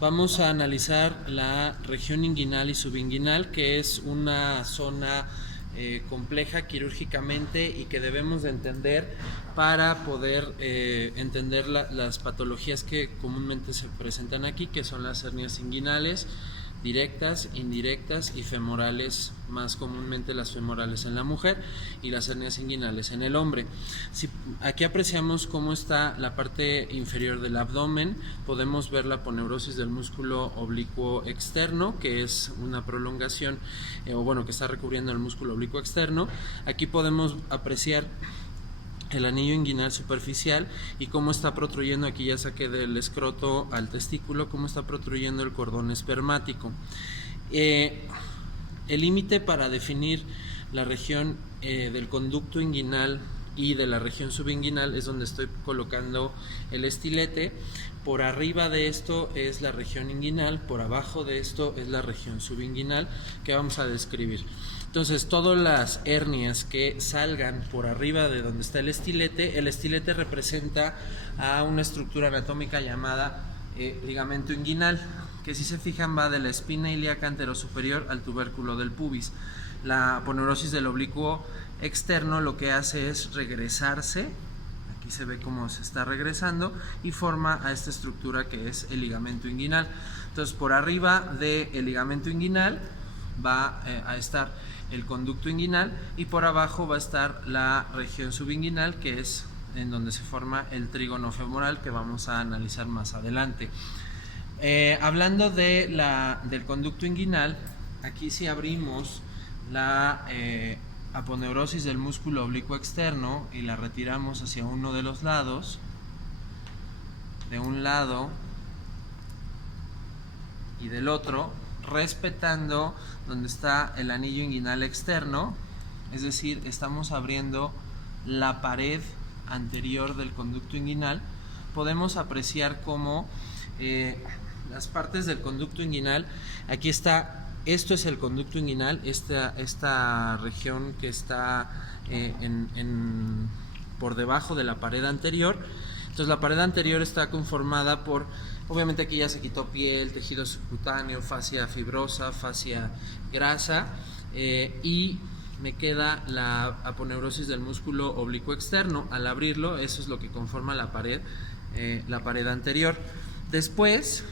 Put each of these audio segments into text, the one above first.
Vamos a analizar la región inguinal y subinguinal, que es una zona compleja quirúrgicamente y que debemos de entender para poder entender las patologías que comúnmente se presentan aquí, que son las hernias inguinales, directas, indirectas y femorales, más comúnmente las femorales en la mujer y las hernias inguinales en el hombre. Aquí apreciamos cómo está la parte inferior del abdomen. Podemos ver la aponeurosis del músculo oblicuo externo, que es una prolongación que está recubriendo el músculo oblicuo externo. Aquí podemos apreciar el anillo inguinal superficial y cómo está protruyendo, aquí ya saqué del escroto al testículo, cómo está protruyendo el cordón espermático. El límite para definir la región del conducto inguinal y de la región subinguinal es donde estoy colocando el estilete. Por arriba de esto es la región inguinal, por abajo de esto es la región subinguinal, que vamos a describir. Entonces, todas las hernias que salgan por arriba de donde está el estilete representa a una estructura anatómica llamada ligamento inguinal, que si se fijan va de la espina ilíaca anterosuperior al tubérculo del pubis. La aponeurosis del oblicuo externo lo que hace es regresarse, aquí se ve cómo se está regresando, y forma a esta estructura que es el ligamento inguinal. Entonces, por arriba del ligamento inguinal va a estar el conducto inguinal y por abajo va a estar la región subinguinal, que es en donde se forma el trígono femoral, que vamos a analizar más adelante. Hablando del conducto inguinal, aquí si abrimos la aponeurosis del músculo oblicuo externo y la retiramos hacia uno de los lados, de un lado y del otro, respetando donde está el anillo inguinal externo, es decir, estamos abriendo la pared anterior del conducto inguinal, podemos apreciar cómo las partes del conducto inguinal, aquí está, esto es el conducto inguinal, esta región que está por debajo de la pared anterior. Entonces la pared anterior está conformada por, obviamente aquí ya se quitó piel, tejido subcutáneo, fascia fibrosa, fascia grasa, y me queda la aponeurosis del músculo oblicuo externo. Al abrirlo, eso es lo que conforma la pared anterior. Después,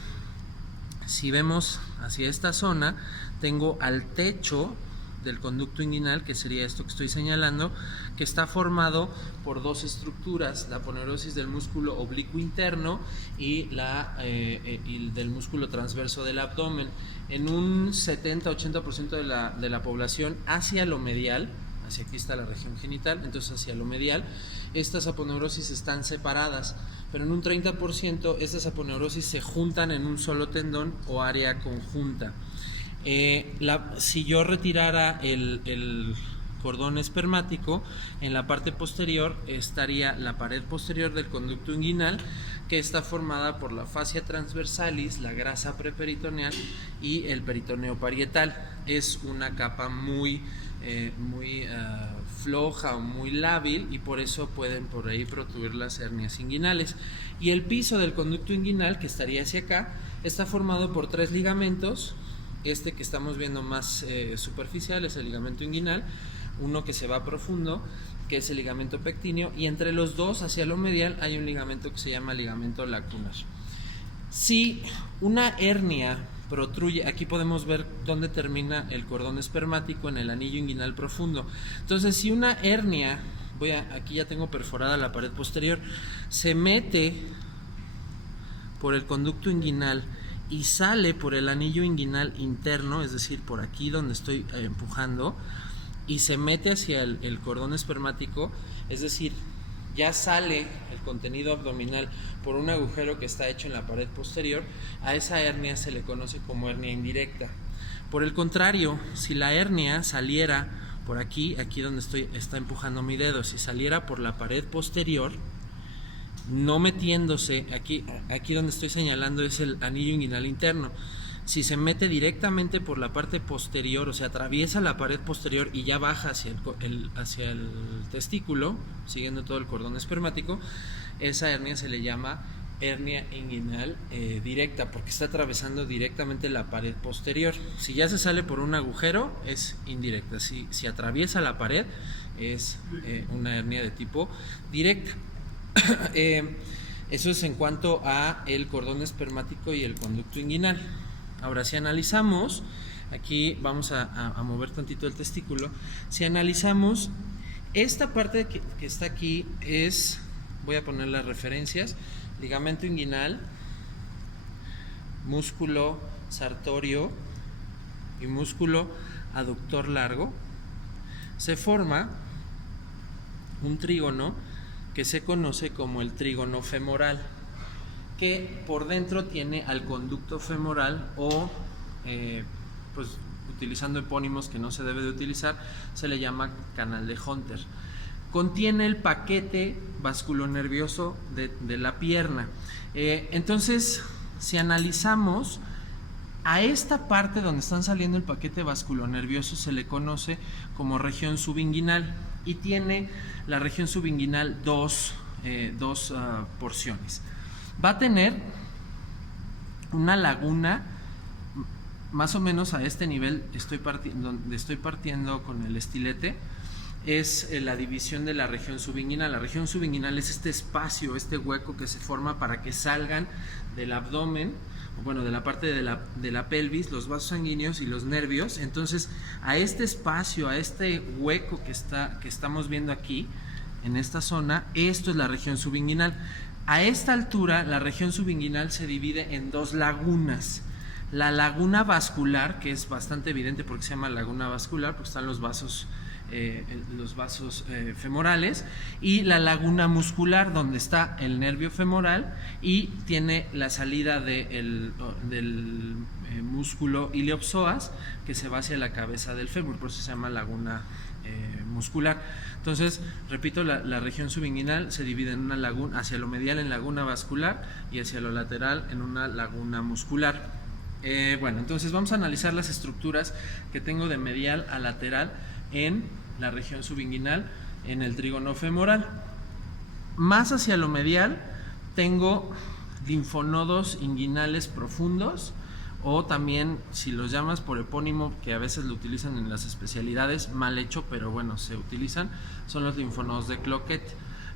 si vemos hacia esta zona, tengo al techo del conducto inguinal, que sería esto que estoy señalando, que está formado por dos estructuras, la aponeurosis del músculo oblicuo interno y del músculo transverso del abdomen. En un 70-80% de la población hacia lo medial, hacia aquí está la región genital, entonces hacia lo medial, estas aponeurosis están separadas, pero en un 30% estas aponeurosis se juntan en un solo tendón o área conjunta. Si yo retirara el cordón espermático, en la parte posterior estaría la pared posterior del conducto inguinal, que está formada por la fascia transversalis, la grasa preperitoneal y el peritoneo parietal. Es una capa muy floja o muy lábil, y por eso pueden por ahí protruir las hernias inguinales. Y el piso del conducto inguinal, que estaría hacia acá, está formado por tres ligamentos. Este que estamos viendo más superficial es el ligamento inguinal, uno que se va profundo, que es el ligamento pectíneo, y entre los dos, hacia lo medial, hay un ligamento que se llama ligamento lacunar. Si una hernia protruye, aquí podemos ver dónde termina el cordón espermático, en el anillo inguinal profundo. Entonces, si una hernia, aquí ya tengo perforada la pared posterior, se mete por el conducto inguinal y sale por el anillo inguinal interno, es decir, por aquí donde estoy empujando, y se mete hacia el cordón espermático, es decir, ya sale el contenido abdominal por un agujero que está hecho en la pared posterior, a esa hernia se le conoce como hernia indirecta. Por el contrario, si la hernia saliera por aquí donde está empujando mi dedo, si saliera por la pared posterior, no metiéndose, aquí donde estoy señalando es el anillo inguinal interno. Si se mete directamente por la parte posterior, o sea, atraviesa la pared posterior y ya baja hacia el testículo, siguiendo todo el cordón espermático, esa hernia se le llama hernia inguinal directa, porque está atravesando directamente la pared posterior. Si ya se sale por un agujero, es indirecta. Si atraviesa la pared, es una hernia de tipo directa. Eso es en cuanto a el cordón espermático y el conducto inguinal. Ahora, si analizamos, aquí vamos a mover tantito el testículo. Si analizamos, esta parte que está aquí es, voy a poner las referencias: ligamento inguinal, músculo sartorio y músculo aductor largo. Se forma un trígono que se conoce como el trígono femoral, que por dentro tiene al conducto femoral, o pues utilizando epónimos que no se debe de utilizar, se le llama canal de Hunter. Contiene el paquete vasculonervioso de la pierna. Entonces, si analizamos, a esta parte donde están saliendo el paquete vasculonervioso se le conoce como región subinguinal, y tiene la región subinguinal dos porciones. Va a tener una laguna más o menos a este nivel, donde estoy partiendo con el estilete, es la división de la región subinguinal. La región subinguinal es este espacio, este hueco que se forma para que salgan del abdomen, bueno, de la parte de la pelvis, los vasos sanguíneos y los nervios. Entonces, a este espacio, a este hueco que estamos viendo aquí, en esta zona, esto es la región subinguinal. A esta altura, la región subinguinal se divide en dos lagunas. La laguna vascular, que es bastante evidente porque se llama laguna vascular, porque están los vasos femorales, y la laguna muscular, donde está el nervio femoral y tiene la salida del músculo iliopsoas, que se va hacia la cabeza del fémur, por eso se llama laguna muscular. Entonces, repito, la región subinguinal se divide en una laguna, hacia lo medial en laguna vascular y hacia lo lateral en una laguna muscular. Bueno, entonces vamos a analizar las estructuras que tengo de medial a lateral en la región subinguinal, en el trígono femoral. Más hacia lo medial tengo linfonodos inguinales profundos, o también, si los llamas por epónimo, que a veces lo utilizan en las especialidades, mal hecho, pero bueno, se utilizan, son los linfonodos de Cloquet.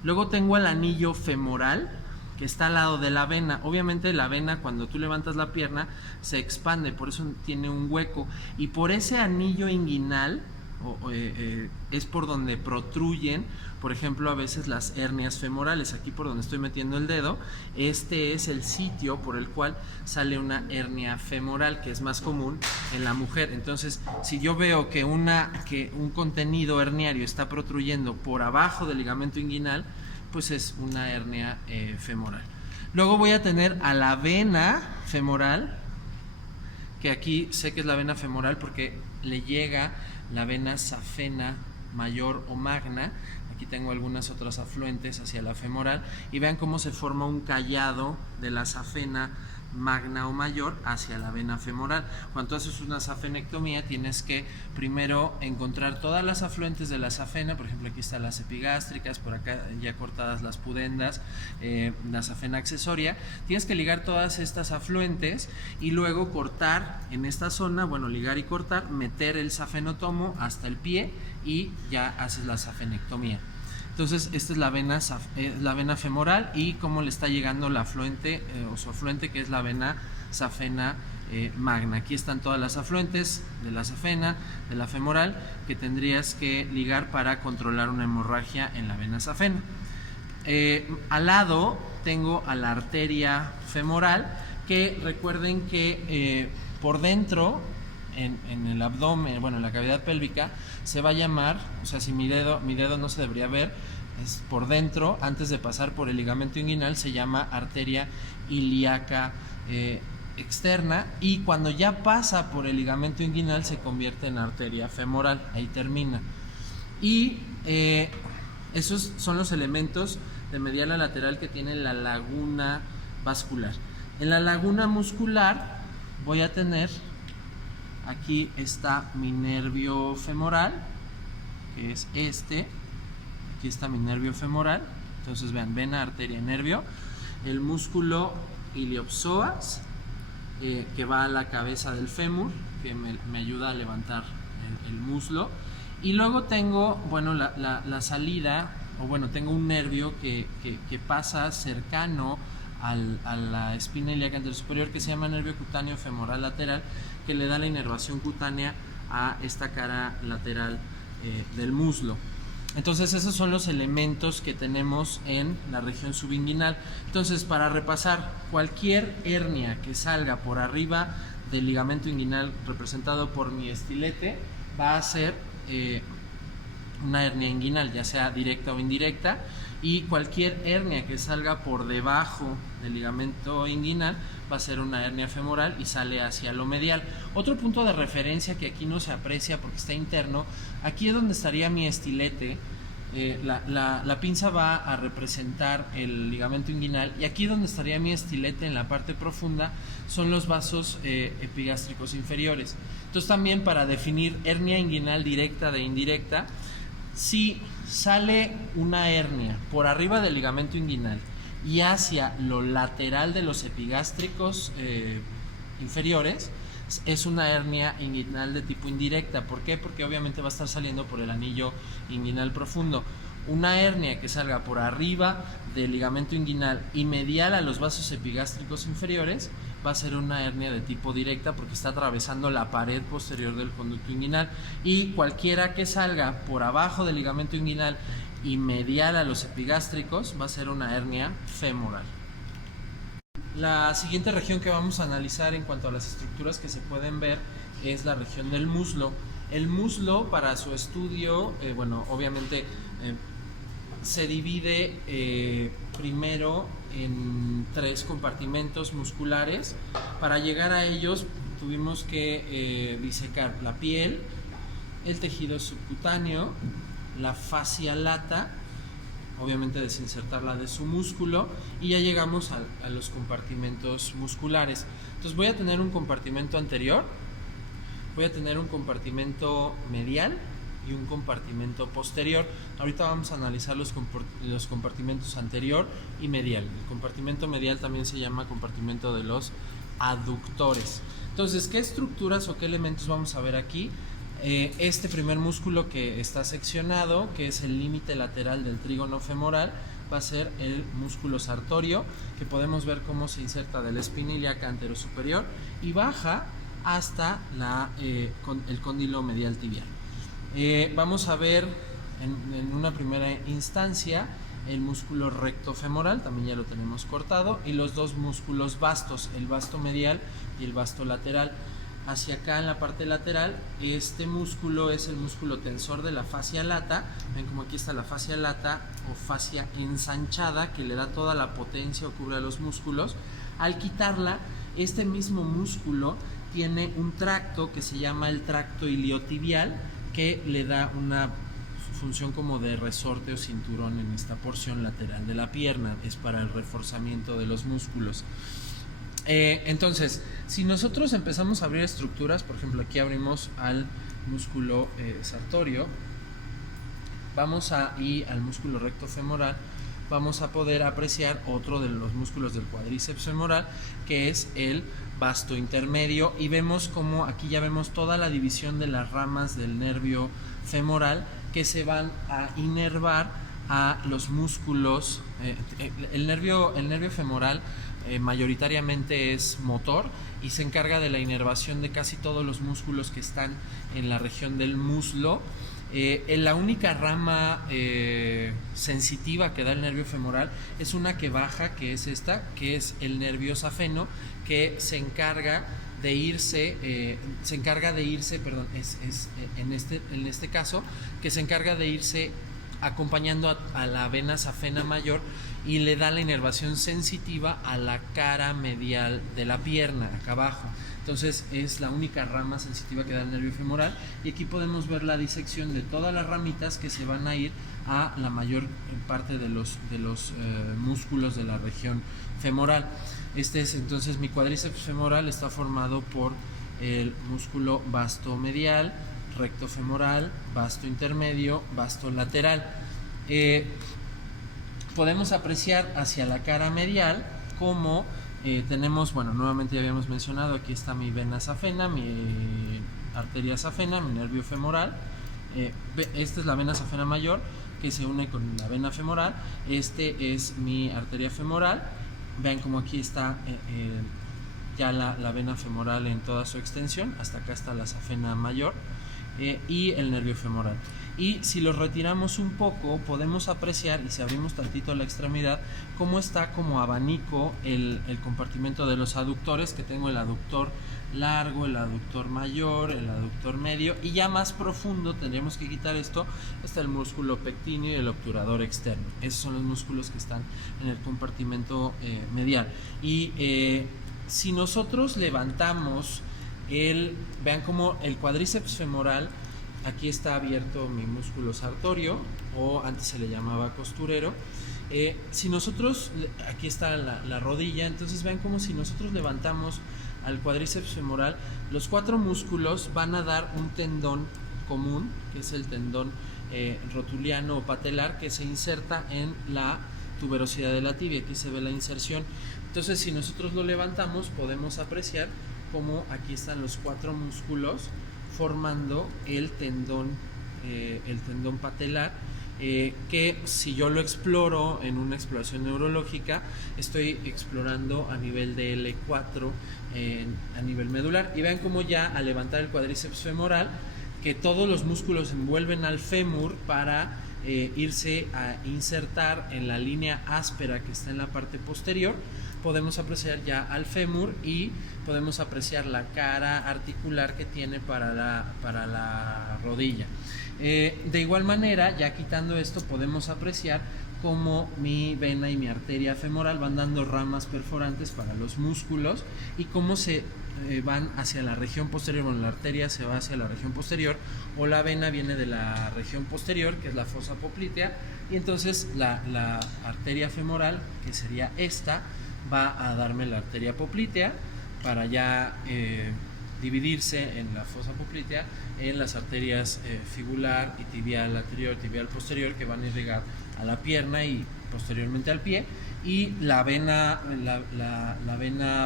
Luego tengo el anillo femoral, que está al lado de la vena. Obviamente la vena, cuando tú levantas la pierna, se expande, por eso tiene un hueco, y por ese anillo inguinal es por donde protruyen, por ejemplo, a veces las hernias femorales. Aquí por donde estoy metiendo el dedo, este es el sitio por el cual sale una hernia femoral, que es más común en la mujer. Entonces, si yo veo que un contenido herniario está protruyendo por abajo del ligamento inguinal, pues es una hernia femoral. Luego voy a tener a la vena femoral, que aquí sé que es la vena femoral porque le llega la vena safena mayor o magna. Aquí tengo algunas otras afluentes hacia la femoral, y vean cómo se forma un callado de la safena magna o mayor hacia la vena femoral. Cuando haces una safenectomía, tienes que primero encontrar todas las afluentes de la safena. Por ejemplo, aquí están las epigástricas, por acá ya cortadas las pudendas, la safena accesoria. Tienes que ligar todas estas afluentes y luego cortar en esta zona, bueno, ligar y cortar, meter el safenotomo hasta el pie y ya haces la safenectomía. Entonces, esta es la vena femoral, y cómo le está llegando la afluente o su afluente, que es la vena safena magna. Aquí están todas las afluentes de la safena, de la femoral, que tendrías que ligar para controlar una hemorragia en la vena safena. Al lado tengo a la arteria femoral, que recuerden que por dentro, en el abdomen, bueno, en la cavidad pélvica, se va a llamar, o sea, si mi dedo no se debería ver, es por dentro, antes de pasar por el ligamento inguinal, se llama arteria ilíaca externa, y cuando ya pasa por el ligamento inguinal se convierte en arteria femoral, ahí termina. Y esos son los elementos de medial a lateral que tiene la laguna vascular. En la laguna muscular voy a tener, aquí está mi nervio femoral, que es este. Aquí está mi nervio femoral. Entonces vean, vena, arteria, nervio. el músculo iliopsoas, que va a la cabeza del fémur, que me ayuda a levantar el muslo. Y luego tengo, bueno, la salida, o bueno, tengo un nervio que pasa cercano a la espina ilíaca anterior superior, que se llama nervio cutáneo femoral lateral, que le da la inervación cutánea a esta cara lateral del muslo. Entonces esos son los elementos que tenemos en la región subinguinal. Entonces, para repasar, cualquier hernia que salga por arriba del ligamento inguinal representado por mi estilete va a ser una hernia inguinal, ya sea directa o indirecta, y cualquier hernia que salga por debajo del ligamento inguinal va a ser una hernia femoral y sale hacia lo medial. Otro punto de referencia que aquí no se aprecia porque está interno, aquí es donde estaría mi estilete. La pinza va a representar el ligamento inguinal, y aquí donde estaría mi estilete en la parte profunda son los vasos epigástricos inferiores. Entonces, también para definir hernia inguinal directa de indirecta, si sale una hernia por arriba del ligamento inguinal y hacia lo lateral de los epigástricos inferiores, es una hernia inguinal de tipo indirecta. ¿Por qué? Porque obviamente va a estar saliendo por el anillo inguinal profundo. Una hernia que salga por arriba del ligamento inguinal y medial a los vasos epigástricos inferiores va a ser una hernia de tipo directa porque está atravesando la pared posterior del conducto inguinal. Y cualquiera que salga por abajo del ligamento inguinal y medial a los epigástricos va a ser una hernia femoral. La siguiente región que vamos a analizar en cuanto a las estructuras que se pueden ver es la región del muslo. El muslo, para su estudio, bueno, obviamente se divide primero en 3 compartimentos musculares. Para llegar a ellos tuvimos que disecar la piel, el tejido subcutáneo, la fascia lata, obviamente desinsertarla de su músculo, y ya llegamos a los compartimentos musculares. Entonces voy a tener un compartimento anterior, voy a tener un compartimento medial y un compartimento posterior. Ahorita vamos a analizar los compartimentos anterior y medial. El compartimento medial también se llama compartimento de los aductores. Entonces, ¿qué estructuras o qué elementos vamos a ver aquí? Este primer músculo que está seccionado, que es el límite lateral del trígono femoral, va a ser el músculo sartorio, que podemos ver cómo se inserta de la espina ilíaca anterosuperior y baja hasta el cóndilo medial tibial. Vamos a ver en una primera instancia el músculo recto femoral, también ya lo tenemos cortado, y los 2 músculos vastos, el vasto medial y el vasto lateral. Hacia acá en la parte lateral, este músculo es el músculo tensor de la fascia lata. Ven como aquí está la fascia lata o fascia ensanchada, que le da toda la potencia o cubre a los músculos. Al quitarla, este mismo músculo tiene un tracto que se llama el tracto iliotibial, que le da una función como de resorte o cinturón en esta porción lateral de la pierna. Es para el reforzamiento de los músculos. Entonces, si nosotros empezamos a abrir estructuras, por ejemplo, aquí abrimos al músculo sartorio, vamos a ir al músculo recto femoral, vamos a poder apreciar otro de los músculos del cuádriceps femoral, que es el vasto intermedio, y vemos como aquí ya vemos toda la división de las ramas del nervio femoral que se van a inervar a los músculos. El nervio femoral mayoritariamente es motor y se encarga de la inervación de casi todos los músculos que están en la región del muslo. La única rama sensitiva que da el nervio femoral es una que baja, que es esta, que es el nervio safeno, que se encarga de irse, en este caso, que se encarga de irse acompañando a la vena safena mayor y le da la inervación sensitiva a la cara medial de la pierna, acá abajo. Entonces es la única rama sensitiva que da el nervio femoral, y aquí podemos ver la disección de todas las ramitas que se van a ir a la mayor parte de los músculos de la región femoral. Entonces mi cuádriceps femoral está formado por el músculo vasto medial, recto femoral, vasto intermedio, vasto lateral. Podemos apreciar hacia la cara medial como tenemos, bueno, nuevamente ya habíamos mencionado, aquí está mi vena safena, mi arteria safena, mi nervio femoral. Esta es la vena safena mayor que se une con la vena femoral. Este es mi arteria femoral. Vean como aquí está ya la vena femoral en toda su extensión. Hasta acá está la safena mayor y el nervio femoral. Y si los retiramos un poco, podemos apreciar, y si abrimos tantito la extremidad, cómo está como abanico el compartimento de los aductores, que tengo el aductor largo, el aductor mayor, el aductor medio, y ya más profundo, tendríamos que quitar esto, está el músculo pectíneo y el obturador externo. Esos son los músculos que están en el compartimento medial. Y si nosotros levantamos vean como el cuádriceps femoral, aquí está abierto mi músculo sartorio, o antes se le llamaba costurero. Si nosotros, aquí está la rodilla, entonces vean como si nosotros levantamos al cuádriceps femoral, los 4 músculos van a dar un tendón común, que es el tendón rotuliano o patelar, que se inserta en la tuberosidad de la tibia. Aquí se ve la inserción. Entonces, si nosotros lo levantamos, podemos apreciar cómo aquí están los 4 músculos formando el tendón patelar, que si yo lo exploro en una exploración neurológica, estoy explorando a nivel de L4 a nivel medular. Y vean cómo ya al levantar el cuádriceps femoral, que todos los músculos envuelven al fémur para irse a insertar en la línea áspera que está en la parte posterior. Podemos apreciar ya al fémur y podemos apreciar la cara articular que tiene para la rodilla. De igual manera, ya quitando esto, podemos apreciar cómo mi vena y mi arteria femoral van dando ramas perforantes para los músculos y cómo se van hacia la región posterior. Bueno, la arteria se va hacia la región posterior, o la vena viene de la región posterior, que es la fosa poplitea, y entonces la arteria femoral, que sería esta, va a darme la arteria poplitea para ya dividirse en la fosa poplitea en las arterias fibular y tibial anterior, tibial posterior, que van a irrigar a la pierna y posteriormente al pie. Y la vena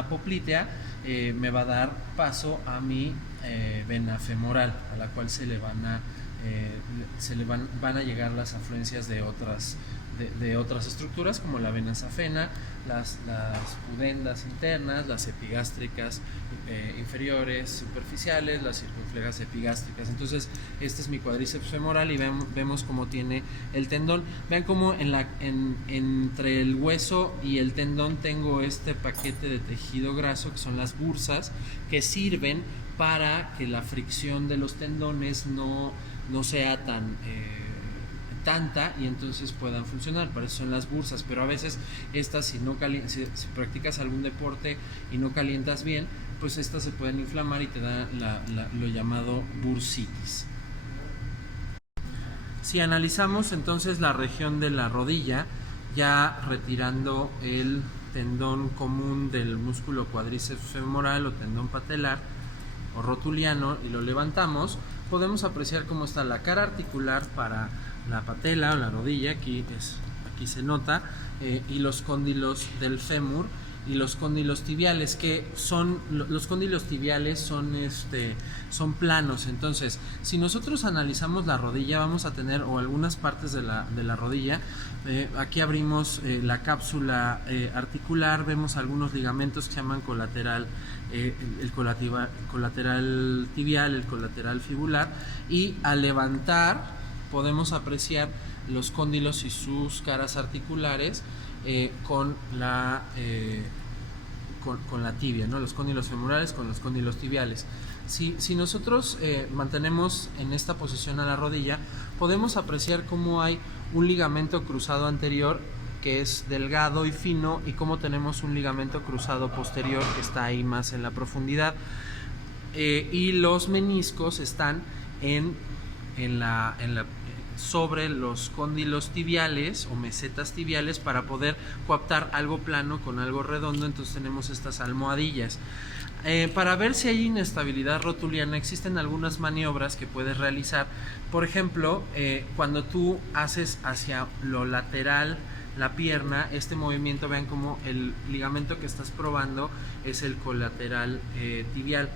poplitea me va a dar paso a mi vena femoral, a la cual van a llegar las afluencias de otras estructuras, como la vena safena, las pudendas internas, las epigástricas inferiores superficiales, las circunflejas epigástricas. Entonces este es mi cuádriceps femoral, y vemos cómo tiene el tendón. Vean cómo entre el hueso y el tendón tengo este paquete de tejido graso, que son las bursas, que sirven para que la fricción de los tendones no sea tanta, y entonces puedan funcionar. Para eso son las bursas. Pero a veces estas, si practicas algún deporte y no calientas bien, pues estas se pueden inflamar y te da lo llamado bursitis. Si analizamos entonces la región de la rodilla, ya retirando el tendón común del músculo cuádriceps femoral o tendón patelar o rotuliano, y lo levantamos, podemos apreciar cómo está la cara articular para la patela o la rodilla, aquí se nota, y los cóndilos del fémur y los cóndilos tibiales, que los cóndilos tibiales son planos. Entonces, si nosotros analizamos la rodilla, vamos a tener, o algunas partes de la rodilla, aquí abrimos la cápsula articular, vemos algunos ligamentos que se llaman colateral, el colateral tibial, el colateral fibular, y al levantar podemos apreciar los cóndilos y sus caras articulares con la tibia, ¿no? Los cóndilos femorales con los cóndilos tibiales. Si nosotros mantenemos en esta posición a la rodilla, podemos apreciar cómo hay un ligamento cruzado anterior que es delgado y fino, y cómo tenemos un ligamento cruzado posterior que está ahí más en la profundidad, y los meniscos están sobre los cóndilos tibiales o mesetas tibiales, para poder coaptar algo plano con algo redondo. Entonces tenemos estas almohadillas. Para ver si hay inestabilidad rotuliana, existen algunas maniobras que puedes realizar. Por ejemplo, cuando tú haces hacia lo lateral la pierna, este movimiento, vean como el ligamento que estás probando es el colateral tibial.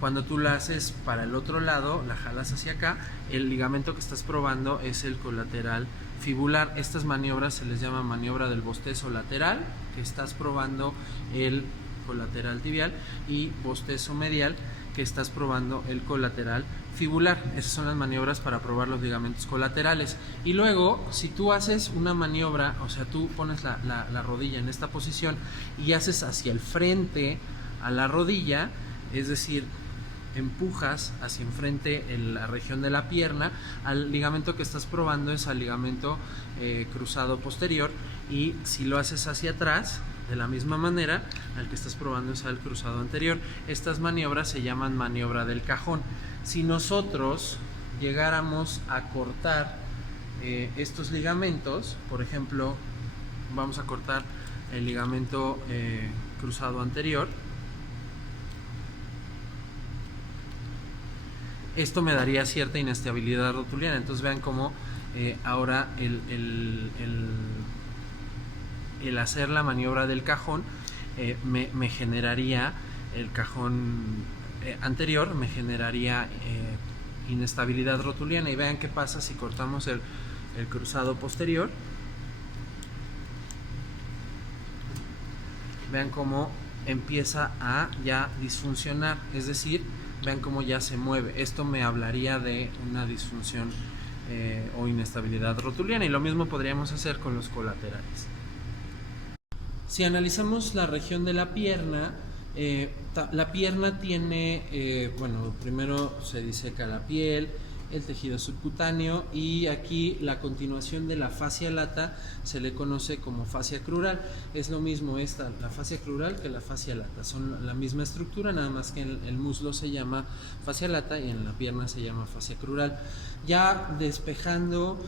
Cuando tú la haces para el otro lado, la jalas hacia acá, el ligamento que estás probando es el colateral fibular. Estas maniobras se les llama maniobra del bostezo lateral, que estás probando el colateral tibial, y bostezo medial, que estás probando el colateral fibular. Esas son las maniobras para probar los ligamentos colaterales. Y luego, si tú haces una maniobra, o sea, tú pones la rodilla en esta posición y haces hacia el frente a la rodilla, es decir, empujas hacia enfrente en la región de la pierna, al ligamento que estás probando es al ligamento cruzado posterior, y si lo haces hacia atrás, de la misma manera, al que estás probando es al cruzado anterior. Estas maniobras se llaman maniobra del cajón. Si nosotros llegáramos a cortar estos ligamentos, por ejemplo, vamos a cortar el ligamento cruzado anterior, esto me daría cierta inestabilidad rotuliana. Entonces vean cómo ahora el hacer la maniobra del cajón me generaría, el cajón anterior me generaría inestabilidad rotuliana. Y vean qué pasa si cortamos el cruzado posterior. Vean cómo empieza a ya disfuncionar, es decir, vean cómo ya se mueve. Esto me hablaría de una disfunción o inestabilidad rotuliana, y lo mismo podríamos hacer con los colaterales. Si analizamos la región de la pierna tiene, bueno, primero se diseca la piel, el tejido subcutáneo, y aquí la continuación de la fascia lata se le conoce como fascia crural. Es lo mismo la fascia crural que la fascia lata, son la misma estructura, nada más que en el muslo se llama fascia lata y en la pierna se llama fascia crural. Ya despejando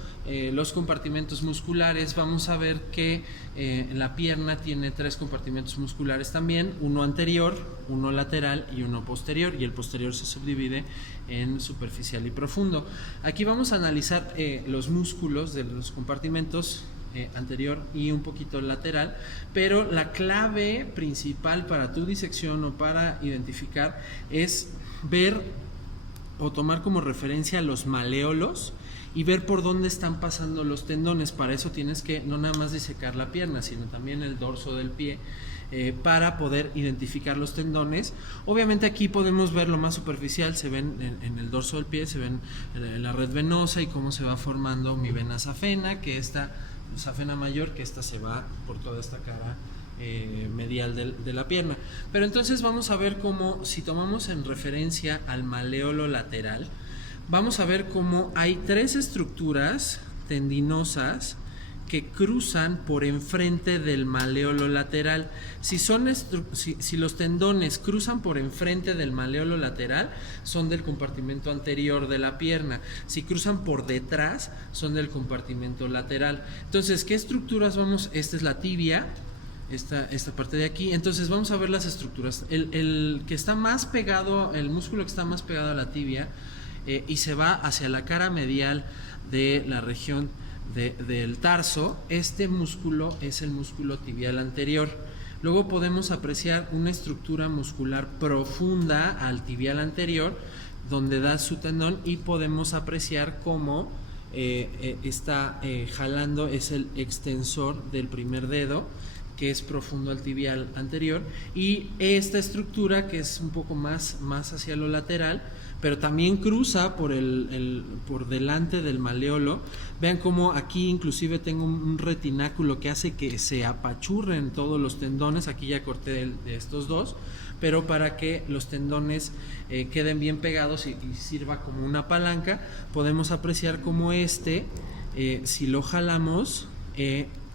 los compartimentos musculares, vamos a ver que la pierna tiene 3 compartimentos musculares también, uno anterior, uno lateral y uno posterior, y el posterior se subdivide en superficial y profundo. Aquí vamos a analizar los músculos de los compartimentos anterior y un poquito lateral, pero la clave principal para tu disección o para identificar es ver o tomar como referencia los maleolos y ver por dónde están pasando los tendones. Para eso tienes que no nada más disecar la pierna, sino también el dorso del pie, para poder identificar los tendones. Obviamente aquí podemos ver lo más superficial, se ven en el dorso del pie, se ven la red venosa y cómo se va formando mi vena safena, que esta safena mayor, que esta se va por toda esta cara medial de la pierna. Pero entonces vamos a ver cómo, si tomamos en referencia al maleolo lateral, vamos a ver cómo hay 3 estructuras tendinosas que cruzan por enfrente del maleolo lateral. Si los tendones cruzan por enfrente del maleolo lateral, son del compartimento anterior de la pierna. Si cruzan por detrás, son del compartimento lateral. Entonces, ¿qué estructuras vamos? Esta es la tibia, esta parte de aquí. Entonces vamos a ver las estructuras. El que está más pegado, el músculo que está más pegado a la tibia y se va hacia la cara medial de la región del tarso, este músculo es el músculo tibial anterior. Luego podemos apreciar una estructura muscular profunda al tibial anterior, donde da su tendón, y podemos apreciar cómo está jalando, es el extensor del primer dedo, que es profundo al tibial anterior, y esta estructura que es un poco más hacia lo lateral, pero también cruza por delante del maleolo. Vean cómo aquí inclusive tengo un retináculo que hace que se apachurren todos los tendones. Aquí ya corté de estos dos, pero para que los tendones queden bien pegados y sirva como una palanca, podemos apreciar cómo si lo jalamos,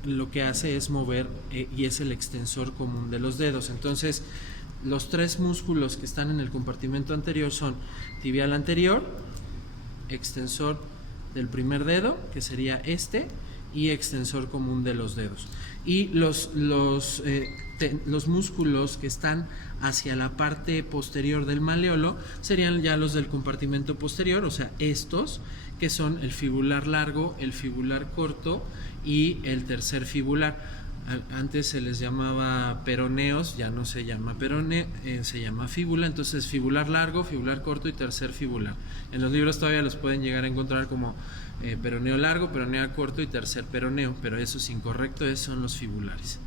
lo que hace es mover y es el extensor común de los dedos. Entonces, los 3 músculos que están en el compartimento anterior son tibial anterior, extensor del primer dedo, que sería este, y extensor común de los dedos. Y los músculos que están hacia la parte posterior del maleolo serían ya los del compartimento posterior, o sea, estos que son el fibular largo, el fibular corto y el tercer fibular. Antes se les llamaba peroneos, ya no se llama perone, se llama fíbula. Entonces fibular largo, fibular corto y tercer fibular. En los libros todavía los pueden llegar a encontrar como peroneo largo, peroneo corto y tercer peroneo, pero eso es incorrecto, esos son los fibulares.